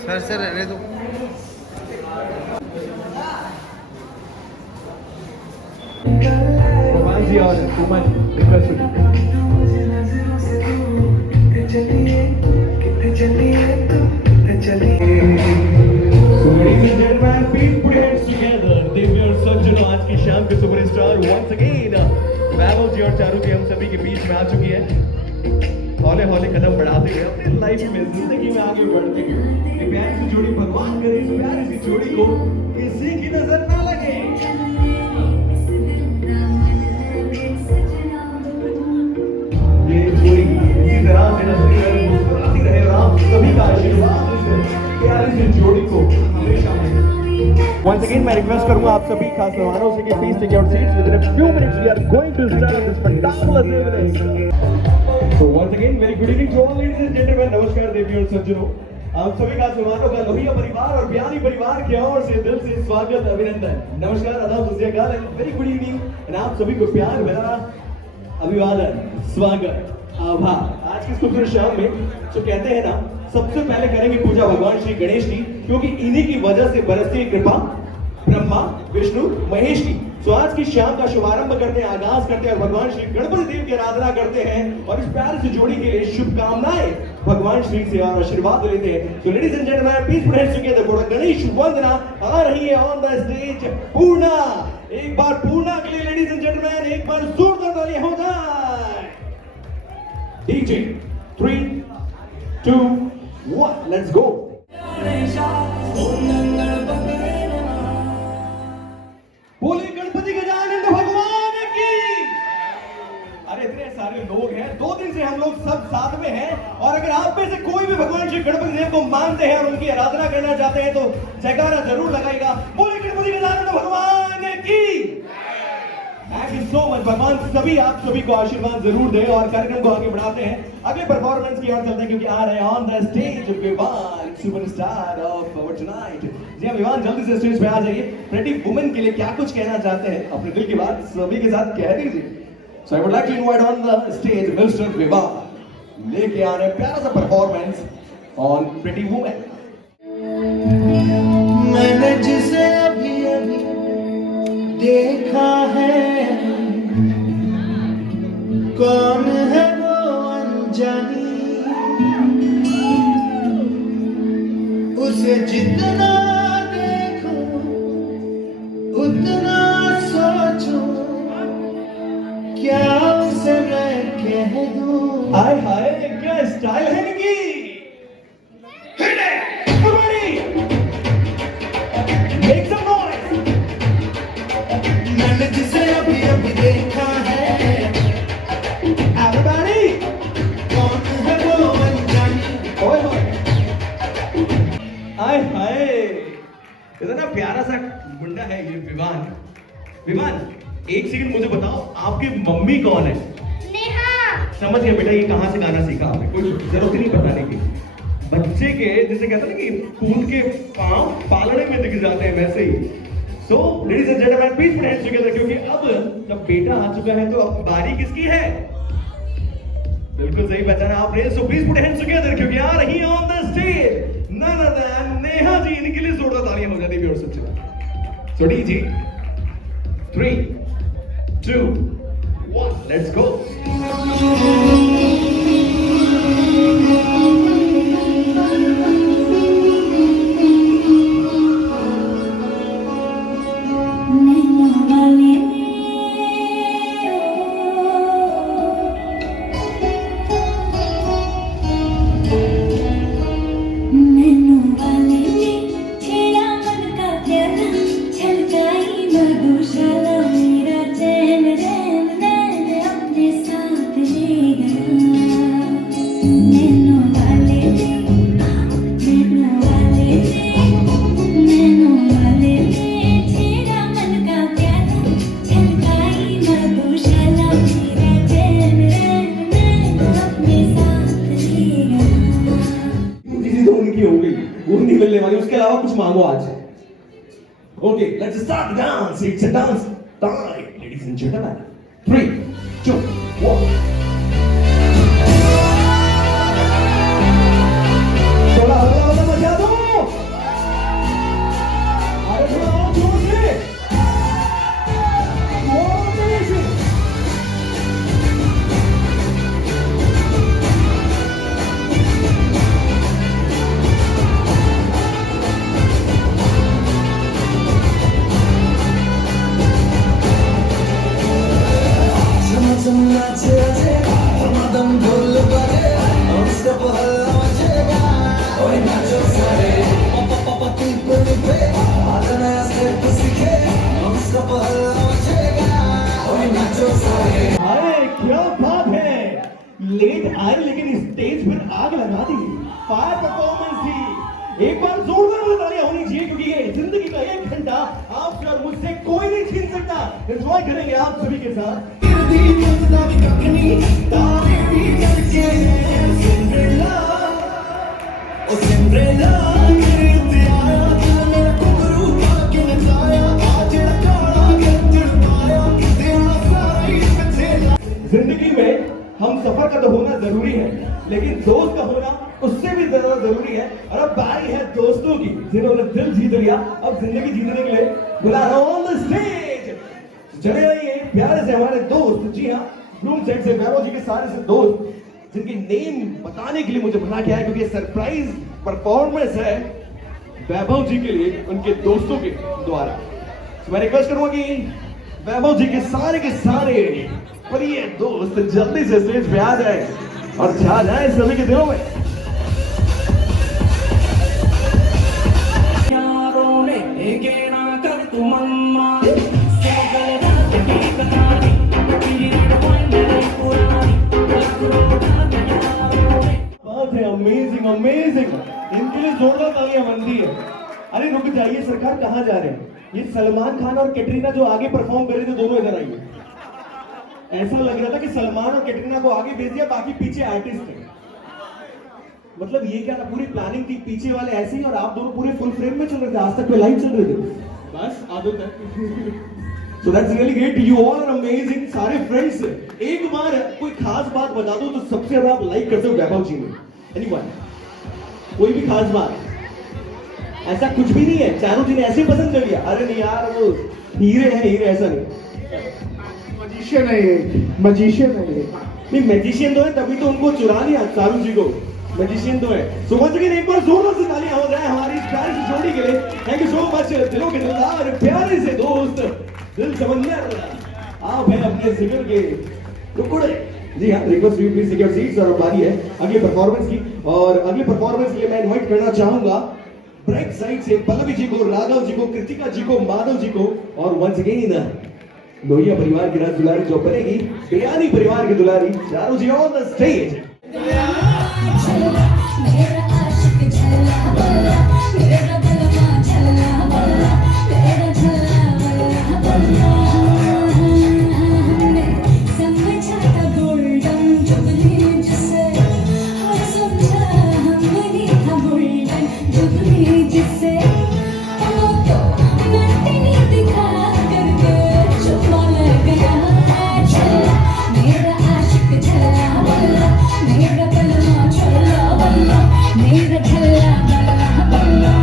Sir से रहने दो। रोमांस और सुमन रिक्वेस्ट आज की शाम के सुपरस्टार वंस अगेन वैभव जी और चारू जी हम सभी के बीच में आ चुकी है। हौले हौले कदम बढ़ाते हुए अपनी लाइफ में जिंदगी में आगे बढ़ते हुए प्यारी सी जोड़ी भगवान करे इस प्यारी सी जोड़ी को किसी की नजर ना लगे। ये जोड़ी इसी तरह से नजर मुस्कुराती रहे और आप सभी का आशीर्वाद इस प्यारी सी जोड़ी को हमेशा मिले। Once again, मैं रिक्वेस्ट करूंगा आप सभी खास मेहमानों से कि please take your seats within a few minutes we are going to start this fabulous evening. So once again, very good evening to all ladies and gentlemen. नमस्कार देवी और सज्जनों, आप सभी खास मेहमानों का लोहिया परिवार और बिहारी परिवार की ओर से दिल से स्वागत अभिनंदन। नमस्कार, आदाब, सत श्री अकाल, वेरी गुड इवनिंग एंड आप सभी को प्यार भरा अभिवादन, स्वागत, आभार। आज की खूबसूरत शाम में जो कहते हैं ना, सबसे पहले करेंगे पूजा भगवान श्री गणेश की, क्योंकि इन्हीं की वजह से बरसती है कृपा ब्रह्मा विष्णु महेश की। तो आज की शाम का शुभारंभ करते हैं, आगाज करते हैं और भगवान श्री गणपति देव की आराधना करते हैं और इस प्यारी सी जोड़ी के लिए शुभकामनाएं भगवान श्री से और आशीर्वाद लेते हैं। तो ladies and gentleman, please put hands together for Ganesh Vandana. आ रही है ऑन द स्टेज पूर्णा। एक बार पूर्णा के लिए लेडीज एंड जेंटलमैन एक बार जोरदार तालियां हो जाए। DJ 3 2 1 let's go. बोले गणपति गजानन भगवान की। अरे इतने सारे लोग हैं, 2 दिन से हम लोग सब साथ में हैं और अगर आप में से कोई भी भगवान श्री गणपति देव को मानते हैं और उनकी आराधना करना चाहते हैं तो जयकारा जरूर लगाएगा। बोले गणपति गजानन भगवान की। Thank you so much. भगवान सभी आप सभी को आशीर्वाद जरूर दे और कार्यक्रम को आगे बढ़ाते हैं। अगले परफॉर्मेंस की ओर चलते हैं क्योंकि आ रहे हैं on the stage Vivaan, superstar of our tonight. जी हां विवान, जल्दी से स्टेज पे आ जाइए। प्रेटी वुमेन के लिए क्या कुछ कहना चाहते हैं, अपने दिल की बात सभी के साथ कह दीजिए। So I would like to invite on the stage mister Vivaan, लेके आ रहे हैं प्यारा सा परफॉर्मेंस ऑन प्रेटी वुमेन। मैंने जिसे अभी अभी देखा है, कौन है वो अनजानी, उसे जितना देखूं उतना सोचूं, क्या उसे मैं कह दूं। हाय हाय, क्या स्टाइल है इनकी। मैंने जिसे अभी अभी देखा है, Everybody! कौन है वो अनजानी। ओए होए, हाय हाय, इतना प्यारा सा मुंडा है ये विवान। विवान, एक सेकंड मुझे बताओ, आपकी मम्मी कौन है? नेहा। समझ गए बेटा, ये कहाँ से गाना सीखा आपने, कोई जरूरत नहीं बताने की। बच्चे के जैसे कहते हैं ना कि कूद के पांव पालने में दिख जाते हैं, वैसे ही। So, ladies and gentlemen, please put hands together क्योंकि अब जब बेटा आ चुका है तो अब बारी किसकी है? बिल्कुल सही पहचाना आपने। So please put hands together क्योंकि आ रही है on the stage none other than Neha ji. इनके लिए जोरदार तालियां हो जाती है और सबसे। So DJ 3 2 1 let's go। उसके अलावा कुछ मांगो आज। Okay, let's start the dance. It's a dance time ladies and gentleman. 3 2 1 थोड़ा हल्ला मचा दो। लगा दी, फायर परफॉर्मेंस थी। एक बार जोरदार तालियां होनी चाहिए क्योंकि ये जिंदगी का 1 घंटा आपसे और मुझसे कोई नहीं छीन सकता। एंजॉय करेंगे आप सभी के साथ। जिंदगी में हम सफर का तो होना जरूरी है, लेकिन दोस्त का होना उससे भी ज्यादा जरूरी है। और अब बारी है दोस्तों की, जिन्होंने दिल जीत लिया। अब जिंदगी जीतने के लिए बुला रहा हूं ऑन द स्टेज। चले आइए प्यारे से हमारे दोस्त। जी हाँ, ब्लूम सेट से वैभव जी के सारे से दोस्त, जिनकी नेम बताने के लिए मुझे मना किया है क्योंकि सरप्राइज परफॉर्मेंस है वैभव जी के लिए उनके दोस्तों के द्वारा। तो मैं रिक्वेस्ट करूंगा कि वैभव जी के सारे प्रिय दोस्त जल्दी से स्टेज पे आ जाए और छा जाए सभी के दिलों में। बात है अमेजिंग अमेजिंग, इनके लिए जोरदार तालियां बनती है। अरे रुक जाइए सरकार, कहाँ जा रहे हैं? ये सलमान खान और कैटरीना जो आगे परफॉर्म कर रहे थे, दोनों इधर आइए। ऐसा लग रहा था कि सलमान और कैटरीना को आगे भेज दिया, बाकी पीछे आर्टिस्ट थे। मतलब ये क्या था, पूरी प्लानिंग थी, पीछे वाले ऐसे ही और आप दोनों पूरे फुल फ्रेम में चल रहे थे। आज तक लाइव चल रहे थे, बस आदत है। So that's really great. You all are amazing. सारे फ्रेंड्स, एक बार कोई खास बात बता दो तो सबसे ज्यादा आप लाइक करते हो वैभव जी में। Anyone? कोई भी खास बात? ऐसा कुछ भी नहीं है, चारों जी ने ऐसे पसंद कर लिया। अरे नहीं यार, वो हीरे हैं, हीरे ऐसा नहीं। मजिशियन है ये, मजिशियन है ये। नहीं मैजिशियन तो है, तभी तो उनको चुरा लिया चारू जी को। मैजिशियन तो है। सो वंस अगेन एक बार जोरों से तालियां हो जाए हमारी इस प्यारी सी जोड़ी के लिए। थैंक यू सो मच दिलों के दिलदार प्यारे से दोस्त, दिल समंदर आप हैं अपने जिगर के टुकड़े। जी हाँ, request you please take your seats. और बारी है अगली परफॉर्मेंस की, और अगली परफॉर्मेंस के लिए मैं इनवाइट करना चाहूंगा ब्राइट साइड से पल्लवी जी को, राघव जी को, कृतिका जी को, माधव जी को, और वंस अगेन लोहिया परिवार की राज दुलारी जो बनेगी बिरयानी परिवार की दुलारी, चारों जी ऑन द स्टेज। मेरा आशिक झल्ला बल्ला, मेरा बलमा झल्ला बल्ला, मेरा झल्ला बल्ला बल्ला। समझा था गोल्डन जुबली जिसे, और समझा हमने था गोल्डन जुबली जिसे। वो तो नटनी दिखा करके चुपा लग गया। झल्ला मेरा आशिक झल्ला बल्ला, मेरा बलमा झल्ला बल्ला, मेरा झल्ला बल्ला बल्ला।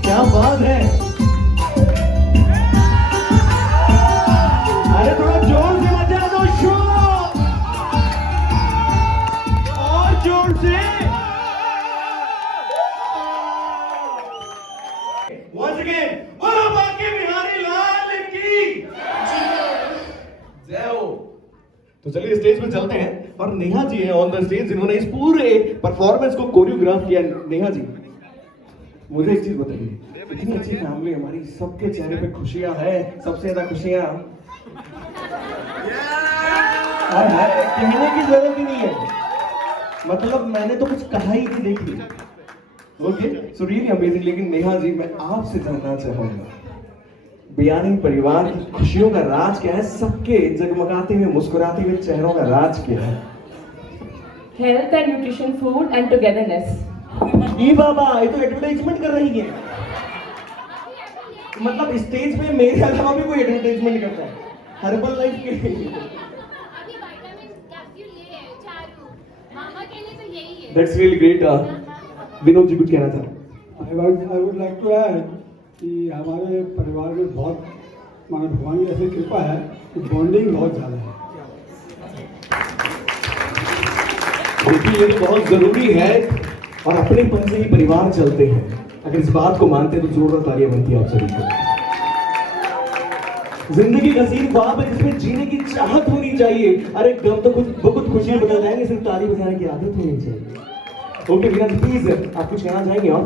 क्या बात है, अरे थोड़ा जोर से बजा दो शोर, और जोर से। Once again, बोलो बांके बिहारी लाल की जय हो। तो चलिए स्टेज पे चलते हैं, और नेहा जी हैं ऑन द स्टेज, जिन्होंने इस पूरे परफॉर्मेंस को कोरियोग्राफ किया। नेहा जी, मुझे एक चीज बताइए, इतनी अच्छी फैमिली हमारी, सबके चेहरे पे खुशियां है, सबसे ज्यादा खुशियां कहने की जरूरत ही नहीं है, मतलब मैंने तो कुछ कहा ही नहीं, देख लिया। Okay, so really amazing. लेकिन नेहा जी, मैं आपसे जानना चाहूंगा, बियानी परिवार की खुशियों का राज क्या है? सबके जगमगाते हुए मुस्कुराते हुए चेहरों का राज क्या है? Health and nutrition, food and togetherness. ये बाबा, ये तो एडवर्टाइजमेंट कर रही है। मतलब स्टेज पे मेरे अलावा भी कोई एडवर्टाइजमेंट करता है हर्बल लाइफ के लिए। That's really great. Vinod ji कुछ कहना चाहते हैं? I would like to add कि हमारे परिवार में बहुत मानो भगवान की ऐसी कृपा है कि बॉन्डिंग बहुत ज़्यादा है। देखिए ये तो बहुत जरूरी है और अपनेपन से ही परिवार चलते हैं। अगर इस बात को मानते हैं तो जोरदार तालियां बनती है आप सभी को। जिंदगी का सीन ख्वाब है जिसमें जीने की चाहत होनी चाहिए। अरे गम तो खुद खुशियां बदल जाएंगे, सिर्फ ताली बजाने की आदत होनी चाहिए। ओके विनोद प्लीज आप कुछ कहना चाहेंगे? और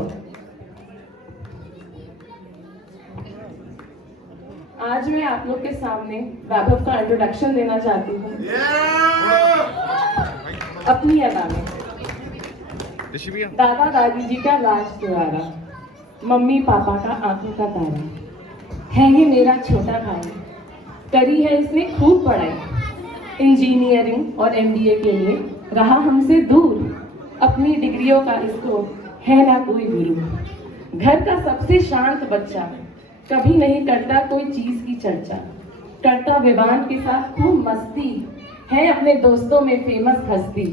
आज मैं आप लोग के सामने वैभव का इंट्रोडक्शन देना चाहती हूँ अपनी अदा में। दादा दादी जी का राज द्वारा, मम्मी पापा का आंखों का तारा है ये मेरा छोटा भाई। करी है इसने खूब पढ़ाई, इंजीनियरिंग और एमबीए के लिए रहा हमसे दूर। अपनी डिग्रियों का इसको है ना कोई गुरु। घर का सबसे शांत बच्चा, कभी नहीं करता कोई चीज की चर्चा। करता विवान के साथ खूब मस्ती, है अपने दोस्तों में फेमस हस्ती।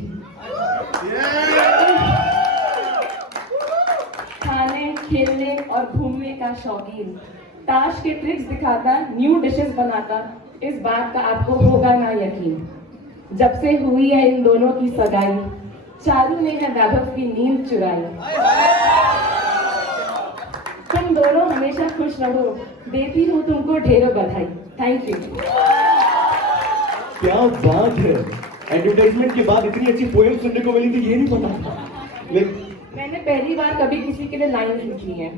खाने खेलने और घूमने का शौकीन, ताश के ट्रिक्स दिखाता, न्यू डिशेस बनाता। इस बात का आपको होगा ना यकीन, जब से हुई है इन दोनों की सगाई, चारू ने है वैभव की नींद चुराई। तुम दोनों हमेशा खुश रहो, देती हूँ तुमको ढेरों बधाई। Thank you. क्या बात है, एडवर्टाइजमेंट के बाद इतनी अच्छी पोएम सुनने को मिली थी, ये नहीं पता था। मैंने पहली बार कभी किसी के लिए लाइन लिखी है।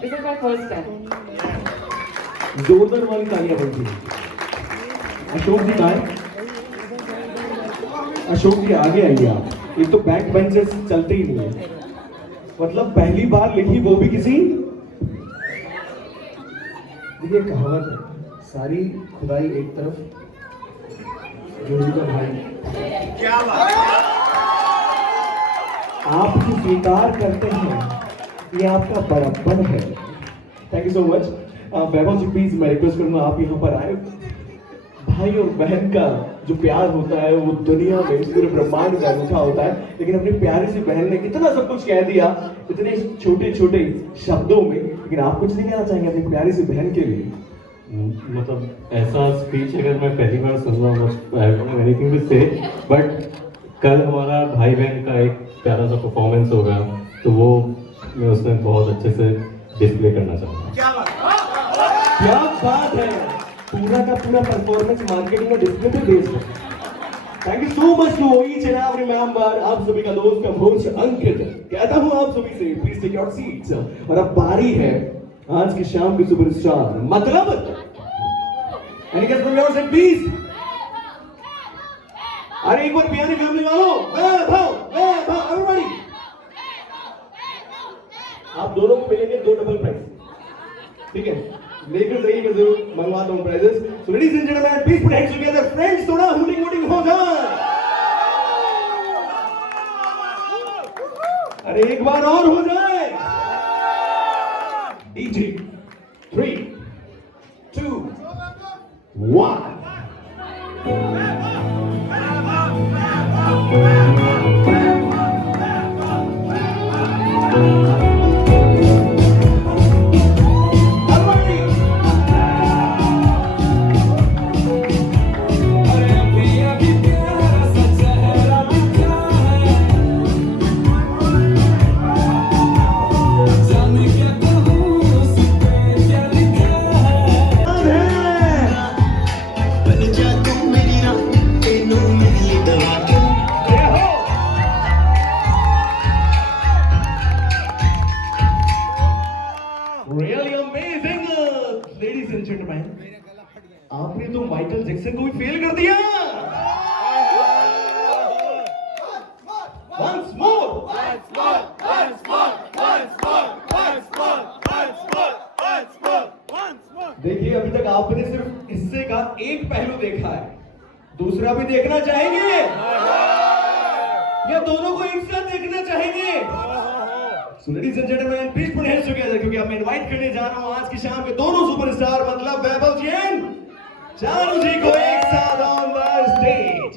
This is my first time. जोरदार वाली तालियां बनती है। अशोक जी कहाँ हैं? अशोक जी आगे आइए आप। ये तो बैक बेंचर्स चलते ही नहीं है। मतलब पहली बार लिखी वो भी किसी, देखिए कहावत है, सारी खुदाई एक तरफ, जोड़ी का भाई। क्या बात, आप जो स्वीकार करते हैं ये आपका बड़प्पन है। Thank you so much. Vaibhav ji please मैं रिक्वेस्ट करूंगा आप यहाँ पर आए। भाई और बहन का जो प्यार होता है वो दुनिया में, पूरे ब्रह्मांड में अनूठा होता है। लेकिन अपनी प्यारी सी बहन ने इतना सब कुछ कह दिया इतने छोटे छोटे शब्दों में, लेकिन आप कुछ नहीं कहना चाहेंगे अपनी प्यारी सी बहन के लिए? मतलब ऐसा स्पीच अगर मैं पहली बार सुन रहा हूँ, एनीथिंग टू से, बट कल हमारा भाई बहन का एक प्यारा सा परफॉर्मेंस होगा, तो वो मैं उसमें बहुत अच्छे से डिस्प्ले करना चाहूँगा। क्या बात है, पूरा का पूरा परफॉर्मेंस मार्केटिंग और डिस्प्ले पे बेस्ड है। Thank you so much to each and every member. आप सभी का दोस्त का होस्ट अंकित कहता हूँ आप सभी से प्लीज टेक योर सीट्स। और अब बारी है आज की शाम की सुपरस्टार, मतलब any guess from your side please. अरे एक बार बियानी फैमिली वालों, वैभव एवरीबॉडी। आप दोनों को मिलेंगे 2 डबल प्राइज, ठीक है? लेकर जाइएगा जरूर, मंगवाता हूं prizes. So ladies and gentleman please put hands together. Friends थोड़ा हुटिंग वुटिंग हो जाए। अरे एक बार और हो जाए। DJ 3 2 1। Really amazing, ladies and gentlemen. आपने तो माइकल जैक्सन को भी फेल कर दिया। Once more. देखिए अभी तक का एक पहलू देखा है, दूसरा भी देखना चाहेंगे या दोनों को एक साथ देखना चाहेंगे? So ladies and gentlemen, please put hands together क्योंकि अब मैं इनवाइट करने जा रहा हूं आज की शाम के दोनों सुपरस्टार मतलब वैभव जी एंड चारू जी को एक साथ ऑन द स्टेज।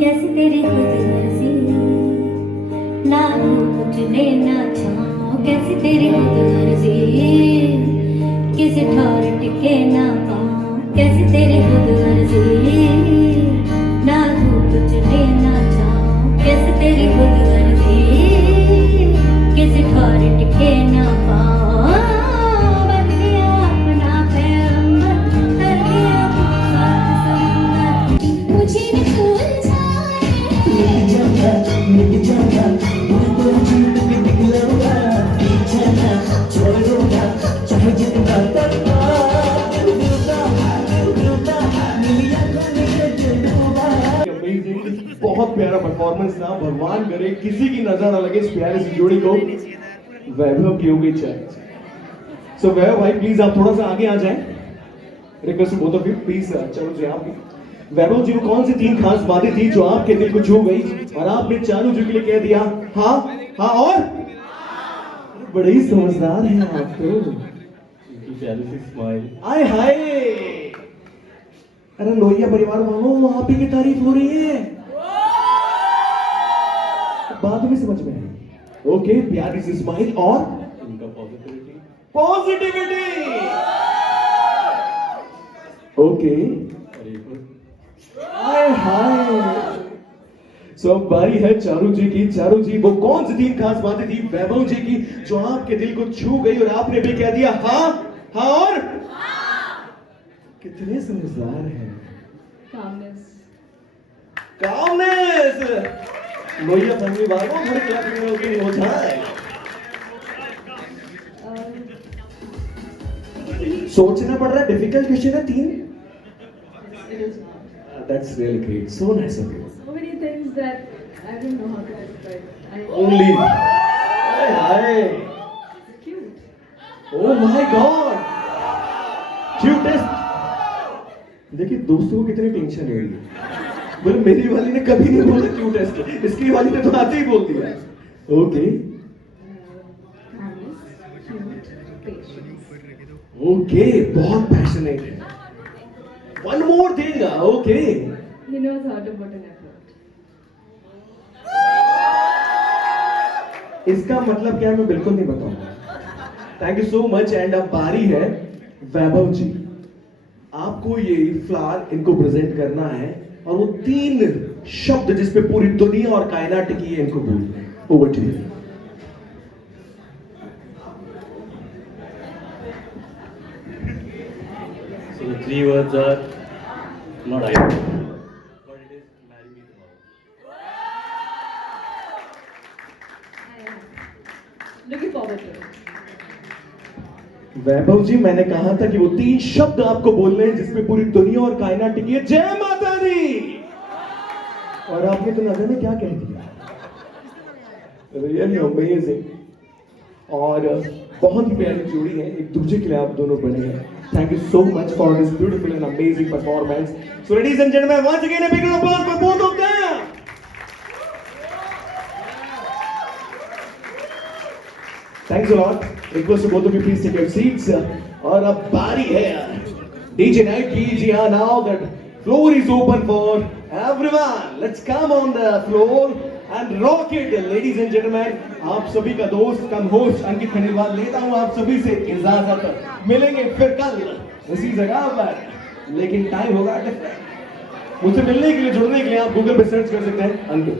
कैसे तेरी खुद मर्जी ना कुछ लेना चाहो, कैसे तेरी खुद मर्जी किसी ठौर टिके ना पाओ, कैसे तेरी खुद मर्जी ना कुछ लेना चाहो, कैसे तेरी खुद मर्जी किसी ठौर टिके ना पाओ, बन गया अपना पैगंबर कर दिया मुझे भूल बहुत प्यारा परफॉर्मेंस था। भगवान करे किसी की नजर न लगे इस प्यारे सी जोड़ी को। वैभव की हो गई चर्च। सो वैभव भाई प्लीज आप थोड़ा सा आगे आ जाएं। Request both of you please. चलो जी आप भी। वैभव जी को कौन सी 3 खास बातें थी जो आपके दिल को छू गई और आपने चारू जी के लिए कह दिया हाँ हाँ और? बड़े ही समझदार हैं आप तो। उनकी प्यारी सी स्माइल। आय हाय, अरे लोहिया परिवार वालों आप ही की तारीफ हो रही है, बात भी समझ में आई। ओके, प्यारी सी स्माइल और उनका पॉजिटिविटी। पॉजिटिविटी। ओके, हाय हाय। सो अब बारी है चारू जी की। चारू जी वो कौन सी 3 खास बातें थी वैभव जी की जो आपके दिल को छू गई और आपने भी कह दिया हाँ हाँ और? कितने समझदार हैं। कामनेस। लोहिया फैमिली वालों थोड़ी क्लैपिंग हो जाए। सोचना पड़ रहा है, डिफिकल्ट क्वेश्चन है 3। That's really great. So nice of you. So many things that I don't know how to describe. Only. Hi. Cute. Oh my God. Cutest. देखिए दोस्तों को कितनी टेंशन हो रही है। बोले मेरी वाली ने कभी नहीं बोला क्यूटेस्ट, इसकी वाली ने तो आते ही बोल दिया। ओके। ओके, बहुत पैशनेट है। One more thing, okay. He knows how to put an effort. इसका मतलब क्या है मैं बिल्कुल नहीं बताऊंगा। Thank you so much. And अब बारी है वैभव जी, आपको ये फ्लावर इनको प्रेजेंट करना है और वो 3 शब्द जिसपे पूरी दुनिया और कायनात टिकी है इनको बोलना है। Over to you. So the 3 words are not I, but it is marry me tomorrow. Looking forward to it. वैभव जी मैंने कहा था कि वो 3 शब्द आपको बोलने हैं जिसपे पूरी दुनिया और कायनात टिकी है। जय माता दी। और आपने तो न जाने क्या कह दिया। Really amazing. और बहुत ही प्यारी जोड़ी है, एक दूसरे के लिए आप दोनों बने हैं। Thank you so much for this beautiful and amazing performance. So ladies and gentleman, once again a big round of applause for both of them. Thanks a lot. Request to both of you please take your seats. और अब बारी है DJ Night की। जी हाँ, now that floor is open for everyone. Let's come on the floor and rock it, ladies and gentlemen. आप सभी का दोस्त कम होस्ट अंकित खंडेलवाल लेता हूँ आप सभी से इजाजत। मिलेंगे फिर कल इसी जगह पर, लेकिन टाइम होगा डिफरेंट। मुझसे मिलने के लिए, जुड़ने के लिए आप गूगल पे सर्च कर सकते हैं अंकित।